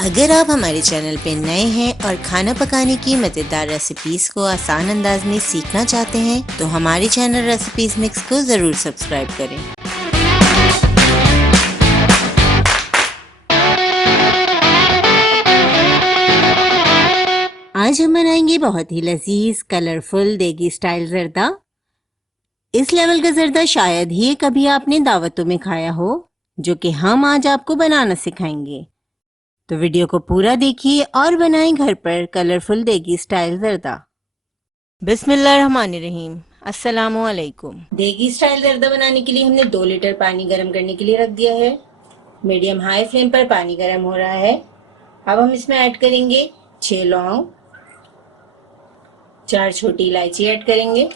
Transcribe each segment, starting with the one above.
अगर आप हमारे चैनल पे नए हैं और खाना पकाने की मज़ेदार रेसिपीज़ को आसान अंदाज में सीखना चाहते हैं तो हमारे चैनल रेसिपीज़ मिक्स को ज़रूर सब्सक्राइब करें। आज हम बनाएंगे बहुत ही लजीज कलरफुल देगी स्टाइल जर्दा। इस लेवल का जर्दा शायद ही कभी आपने दावतों में खाया हो, जो कि हम आज आपको बनाना सिखाएंगे। तो वीडियो को पूरा देखिए और बनाएं घर पर कलरफुल देगी स्टाइल जर्दा। बिस्मिल्लाहिर्रहमानिर्रहीम। अस्सलामु अलैकुम। देगी स्टाइल जर्दा बनाने के लिए हमने 2 लीटर पानी गर्म करने के लिए रख दिया है। मीडियम हाई फ्लेम पर पानी गर्म हो रहा है। अब हम इसमें ऐड करेंगे 6 लौंग, 4 छोटी इलायची ऐड करेंगे।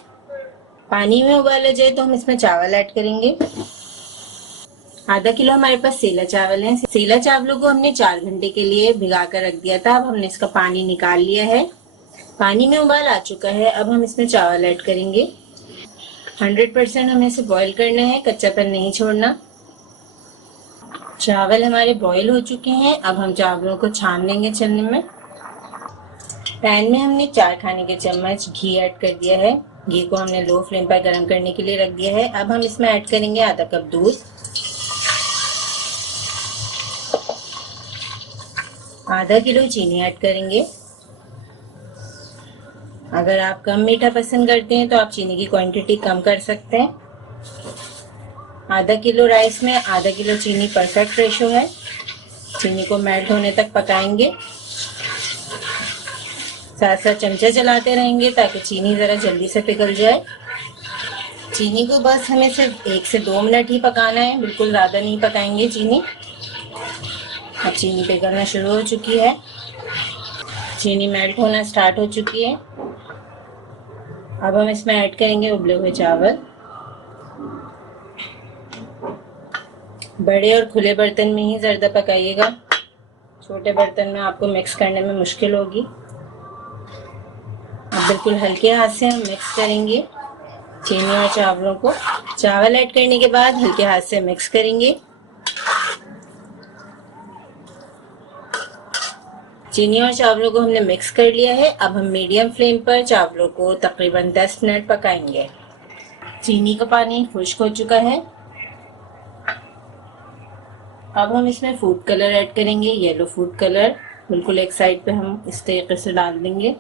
पानी में उबाल आ जाए तो हम इसमें चावल ऐड करेंगे। आधा किलो हमारे पास सेला चावल है। सेला चावलों को हमने 4 घंटे के लिए भिगा कर रख दिया था। अब हमने इसका पानी निकाल लिया है। पानी में उबाल आ चुका है। अब हम इसमें चावल ऐड करेंगे। 100% हमें इसे बॉईल करना है, कच्चापन नहीं छोड़ना। चावल हमारे बॉईल हो चुके हैं। अब हम चावलों को छान लेंगे छलनी में। पैन में हमने 4 खाने के चम्मच घी ऐड कर दिया है। घी को हमने लो फ्लेम पर गर्म करने के लिए रख दिया है। अब हम इसमें ऐड करेंगे आधा कप दूध, आधा किलो चीनी ऐड करेंगे। अगर आप कम मीठा पसंद करते हैं तो आप चीनी की क्वांटिटी कम कर सकते हैं। आधा किलो राइस में आधा किलो चीनी परफेक्ट रेशो है। चीनी को मेल्ट होने तक पकाएंगे। साथ साथ चमचा चलाते रहेंगे ताकि चीनी ज़रा जल्दी से पिघल जाए। चीनी को बस हमें सिर्फ 1 से 2 मिनट ही पकाना है, बिल्कुल ज़्यादा नहीं पकाएंगे चीनी। अब चीनी पिघलना शुरू हो चुकी है। चीनी मेल्ट होना स्टार्ट हो चुकी है। अब हम इसमें ऐड करेंगे उबले हुए चावल। बड़े और खुले बर्तन में ही जर्दा पकाइएगा, छोटे बर्तन में आपको मिक्स करने में मुश्किल होगी। अब बिल्कुल हल्के हाथ से हम मिक्स करेंगे चीनी और चावलों को। चावल ऐड करने के बाद हल्के हाथ से मिक्स करेंगे। चीनी और चावलों को हमने मिक्स कर लिया है। अब हम मीडियम फ्लेम पर चावलों को तकरीबन 10 मिनट पकाएंगे। चीनी का पानी खुश्क हो चुका है। अब हम इसमें फूड कलर ऐड करेंगे, येलो फूड कलर। बिल्कुल एक साइड पे हम इस तरीके से डाल देंगे।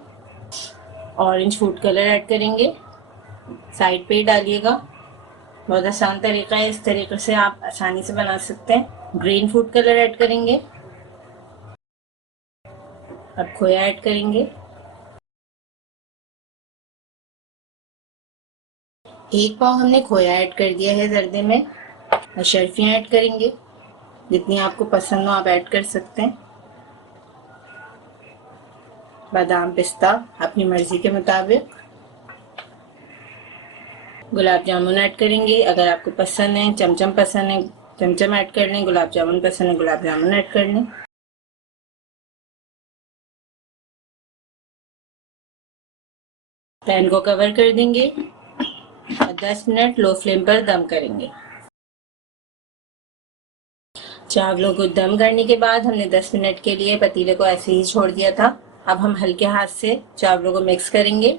ऑरेंज फूड कलर ऐड करेंगे, साइड पे ही डालिएगा। बहुत आसान तरीका है, इस तरीके से आप आसानी से बना सकते हैं। ग्रीन फूड कलर ऐड करेंगे। अब खोया ऐड करेंगे। 1 पाव हमने खोया ऐड कर दिया है जर्दे में। अशरफियाँ ऐड करेंगे, जितनी आपको पसंद हो आप ऐड कर सकते हैं। बादाम पिस्ता अपनी मर्जी के मुताबिक। गुलाब जामुन ऐड करेंगे, अगर आपको पसंद है। चमचम पसंद है, चमचम ऐड कर लें। गुलाब जामुन पसंद है, गुलाब जामुन ऐड कर लें। पैन को कवर कर देंगे और 10 मिनट लो फ्लेम पर दम करेंगे। चावलों को दम करने के बाद हमने 10 मिनट के लिए पतीले को ऐसे ही छोड़ दिया था। अब हम हल्के हाथ से चावलों को मिक्स करेंगे।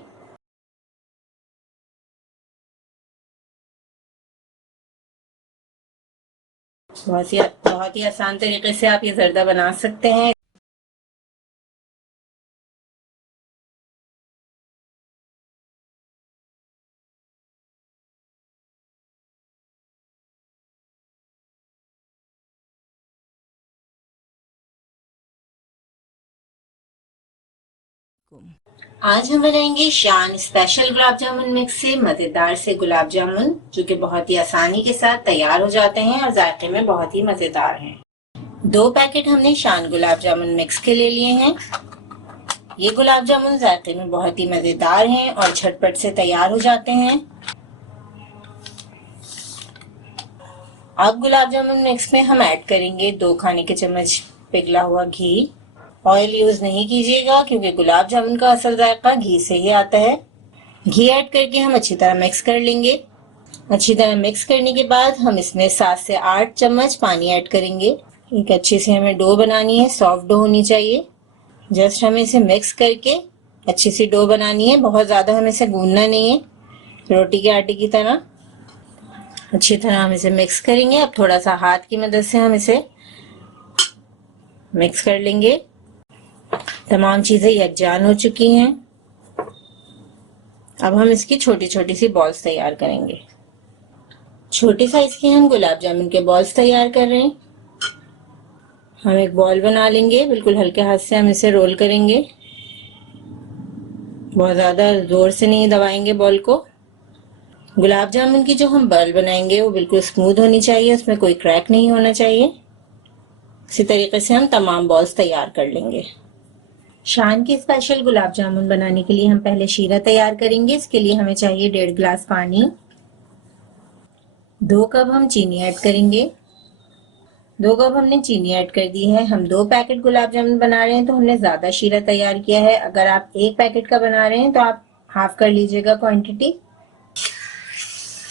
बहुत ही आसान तरीके से आप ये जर्दा बना सकते हैं। आज हम बनाएंगे शान स्पेशल गुलाब जामुन मिक्स से मजेदार से गुलाब जामुन, जो कि बहुत ही आसानी के साथ तैयार हो जाते हैं और जायके में बहुत ही मजेदार हैं। 2 पैकेट हमने शान गुलाब जामुन मिक्स के ले लिए हैं। ये गुलाब जामुन जायके में बहुत ही मजेदार हैं और झटपट से तैयार हो जाते हैं। अब गुलाब जामुन मिक्स में हम ऐड करेंगे 2 खाने के चम्मच पिघला हुआ घी। ऑयल यूज नहीं कीजिएगा क्योंकि गुलाब जामुन का असल जायका घी से ही आता है। घी ऐड करके हम अच्छी तरह मिक्स कर लेंगे। अच्छी तरह मिक्स करने के बाद हम इसमें 7 से 8 चम्मच पानी ऐड करेंगे। एक अच्छी से हमें डो बनानी है, सॉफ्ट डो होनी चाहिए। जस्ट हमें इसे मिक्स करके अच्छी सी डो बनानी है, बहुत ज्यादा हमें इसे गूंदना नहीं है, रोटी के आटे की तरह। अच्छी तरह हम इसे मिक्स करेंगे। अब थोड़ा सा हाथ की मदद से हम इसे मिक्स कर लेंगे। तमाम चीजें यकजान हो चुकी हैं। अब हम इसकी छोटी छोटी सी बॉल्स तैयार करेंगे। छोटे साइज के हम गुलाब जामुन के बॉल्स तैयार कर रहे हैं। हम एक बॉल बना लेंगे, बिल्कुल हल्के हाथ से हम इसे रोल करेंगे, बहुत ज्यादा जोर से नहीं दबाएंगे बॉल को। गुलाब जामुन की जो हम बॉल बनाएंगे वो बिल्कुल स्मूथ होनी चाहिए, उसमें कोई क्रैक नहीं होना चाहिए। इसी तरीके से हम तमाम बॉल्स तैयार कर लेंगे। शान की स्पेशल गुलाब जामुन बनाने के लिए हम पहले शीरा तैयार करेंगे। इसके लिए हमें चाहिए 1.5 गिलास पानी, 2 कप हम चीनी ऐड करेंगे। 2 कप हमने चीनी ऐड कर दी है। हम 2 पैकेट गुलाब जामुन बना रहे हैं तो हमने ज्यादा शीरा तैयार किया है। अगर आप 1 पैकेट का बना रहे हैं तो आप हाफ कर लीजिएगा क्वांटिटी।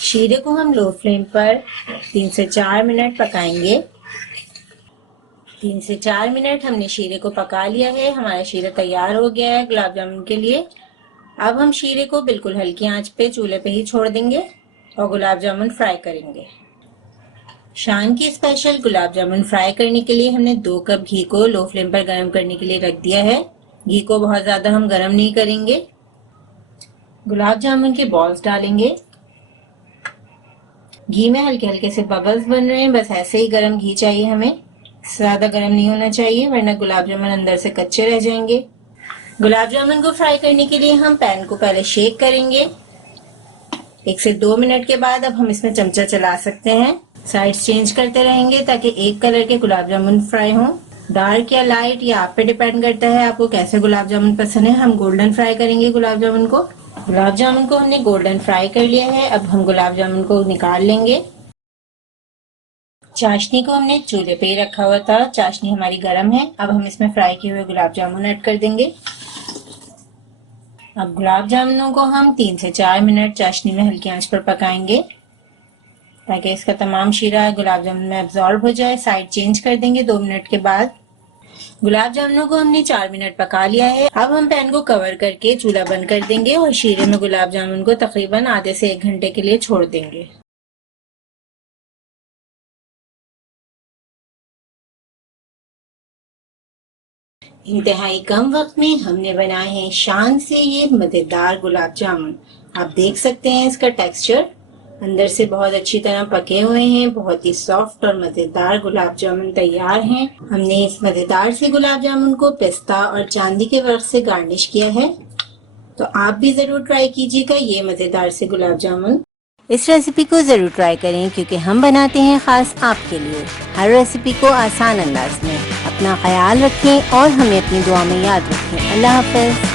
शीरे को हम लो फ्लेम पर 3 से 4 मिनट पकाएंगे। 3 से 4 मिनट हमने शीरे को पका लिया है। हमारा शीरा तैयार हो गया है गुलाब जामुन के लिए। अब हम शीरे को बिल्कुल हल्की आंच पे चूल्हे पे ही छोड़ देंगे और गुलाब जामुन फ्राई करेंगे। शान की स्पेशल गुलाब जामुन फ्राई करने के लिए हमने 2 कप घी को लो फ्लेम पर गर्म करने के लिए रख दिया है। घी को बहुत ज्यादा हम गर्म नहीं करेंगे। गुलाब जामुन के बॉल्स डालेंगे। घी में हल्के हल्के से बबल्स बन रहे हैं, बस ऐसे ही गर्म घी चाहिए हमें, ज्यादा गर्म नहीं होना चाहिए वरना गुलाब जामुन अंदर से कच्चे रह जाएंगे। गुलाब जामुन को फ्राई करने के लिए हम पैन को पहले शेक करेंगे। 1 से 2 मिनट के बाद अब हम इसमें चमचा चला सकते हैं। साइड्स चेंज करते रहेंगे ताकि एक कलर के गुलाब जामुन फ्राई हों। डार्क या लाइट ये आप पे डिपेंड करता है आपको कैसे गुलाब जामुन पसंद है। हम गोल्डन फ्राई करेंगे गुलाब जामुन को। गुलाब जामुन को हमने गोल्डन फ्राई कर लिया है। अब हम गुलाब जामुन को निकाल लेंगे। चाशनी को हमने चूल्हे पे ही रखा हुआ था, चाशनी हमारी गर्म है। अब हम इसमें फ्राई किए हुए गुलाब जामुन ऐड कर देंगे। अब गुलाब जामुनों को हम 3 से 4 मिनट चाशनी में हल्की आंच पर पकाएंगे ताकि इसका तमाम शीरा गुलाब जामुन में एब्जॉर्ब हो जाए। साइड चेंज कर देंगे 2 मिनट के बाद। गुलाब जामुनों को हमने 4 मिनट पका लिया है। अब हम पैन को कवर करके चूल्हा बंद कर देंगे और शीरे में गुलाब जामुन को तकरीबन आधे से 1 घंटे के लिए छोड़ देंगे। इंतहाई कम वक्त में हमने बनाए हैं शान से ये मजेदार गुलाब जामुन। आप देख सकते हैं इसका टेक्सचर अंदर से बहुत अच्छी तरह पके हुए हैं। बहुत ही सॉफ्ट और मजेदार गुलाब जामुन तैयार हैं। हमने इस मजेदार से गुलाब जामुन को पिस्ता और चांदी के वर्क से गार्निश किया है, तो आप भी जरूर ट्राई कीजिएगा ये मजेदार से गुलाब जामुन। इस रेसिपी को जरूर ट्राई करें क्योंकि हम बनाते हैं खास आपके लिए, हर रेसिपी को आसान अंदाज में। अपना ख्याल रखें और हमें अपनी दुआ में याद रखें। अल्लाह हाफ़िज़।